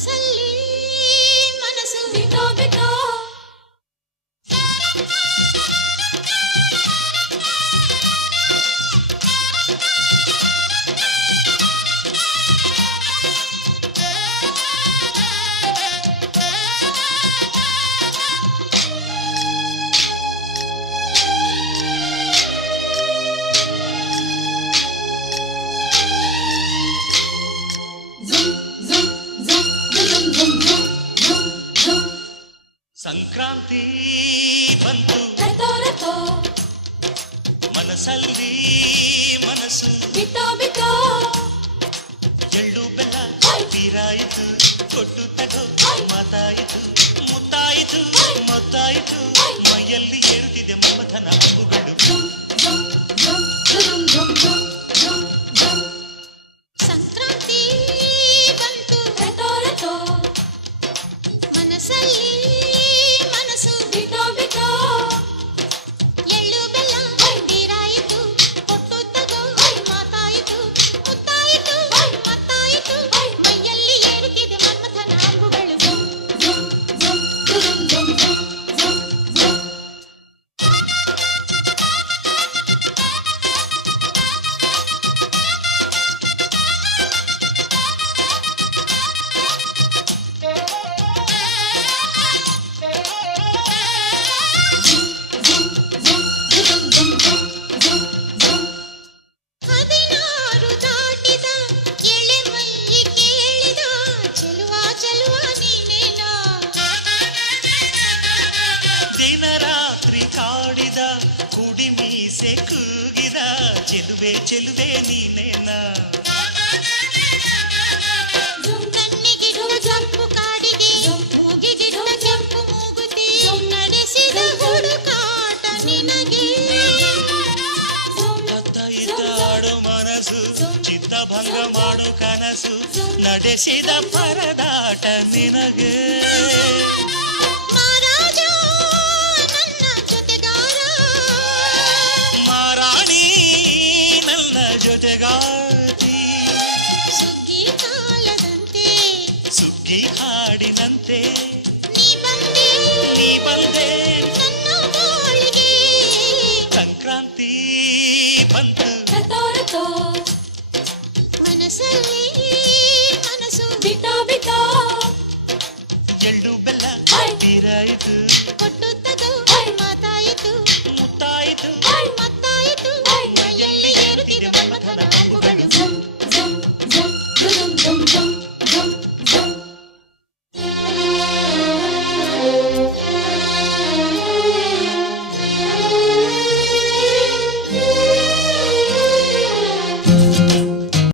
ಮನಸ್ಸಲ್ಲಿ ಮನಸ್ಸು ಬಿಟ್ಟೋ ಬಿಟ್ಟೋ ಸಂಕ್ರಾಂತಿ ಬಂತು ಮನಸ್ಸಲ್ಲಿ ಮನಸ್ಸು ಬಿಟ್ಟೋ ಬಿಟ್ಟೋ ಎಳ್ಳು ಬೆಲ್ಲ ತೀರಾಯಿತು ಕೊಟ್ಟು ತಗೋ ಮಾತಾಯಿತು ಮುತ್ತಾಯಿತು ಮತ್ತಾಯಿತು ಮೈಯಲ್ಲಿ ಏರುತ್ತಿದೆ ಮಮಥನ ಹಬ್ಬುಗಳು ಸಂಕ್ರಾಂತಿ ಬಂತು ಮನಸ್ಸಲ್ಲಿ ಮನಸ್ಸು ಬಿಟ್ಟೋ ಬಿಟ್ಟೋ ಎಳ್ಳು ಬೆಲ್ಲ ತೀರಾಯಿತು ಕೊಟ್ಟು ತಗೋ ಮಾತಾಯಿತು ಮುತ್ತಾಯಿತು ಮತ್ತಾಯಿತು ಮೈಯಲ್ಲಿ ಏರುತ್ತಿದೆ ಮನ್ಮಥನ ಅಂಬುಗಳು ಹದಿನಾರು ದಾಟಿದ ಎಳೆ ಮೈ ಕೇಳಿದ ಚೆಲುವ ಚೆಲುವ ನೀನೇನೋ ದಿನ ರಾತ್ರಿ ಕಾಡಿದ ಕುಡಿ ಮೀಸೆ ಕೂಗಿದ ಚೆಲುವೆ ಚೆಲುವೆ ನೀನೇನ ಕಣ್ಣಿಗೆ ಜಂಪು ಕಾಡಿಗೆ ಮೂಗಿಗೆ ಕೆಂಪು ಮೂಗುತಿ ನಡೆಸಿದ ಹುಡುಕಾಟ ನಿನಗೆ ಇದ್ದಾಡು ಮನಸ್ಸು ಚಿತ್ತಭಂಗ ಮಾಡು ಕನಸು ನಡೆಸಿದ ಪರದಾಟ ನಿನಗೆ ಮಹಾರಾಜ ನನ್ನ ಜೊತೆಗಾರ ಮಾರಾಣಿ ನನ್ನ ಜೊತೆಗಾತಿ ಸುಗ್ಗಿ ಕಾಲದಂತೆ ಸುಗ್ಗಿ ಹಾಡಿನಂತೆ ನೀ ಬಂದೆ ನನ್ನ ಬಾಳಿಗೆ ಸಂಕ್ರಾಂತಿ ಬಂತು ಮನಸ್ಸಲ್ಲಿ ಮನಸ್ಸು ಬಿಟ್ಟೋ ಬಿಟ್ಟೋ ಎಳ್ಳು ಬೆಲ್ಲ ತೀರಾಯಿತು ಕೊಟ್ಟು ತಗೋ ಮಾತಾಯಿತು ಮುತ್ತಾಯಿತು ಮತ್ತಾಯಿತು ಮೈಯಲ್ಲಿ ಏರುತ್ತಿದೆ ಮನ್ಮಥನ ಅಂಬುಗಳು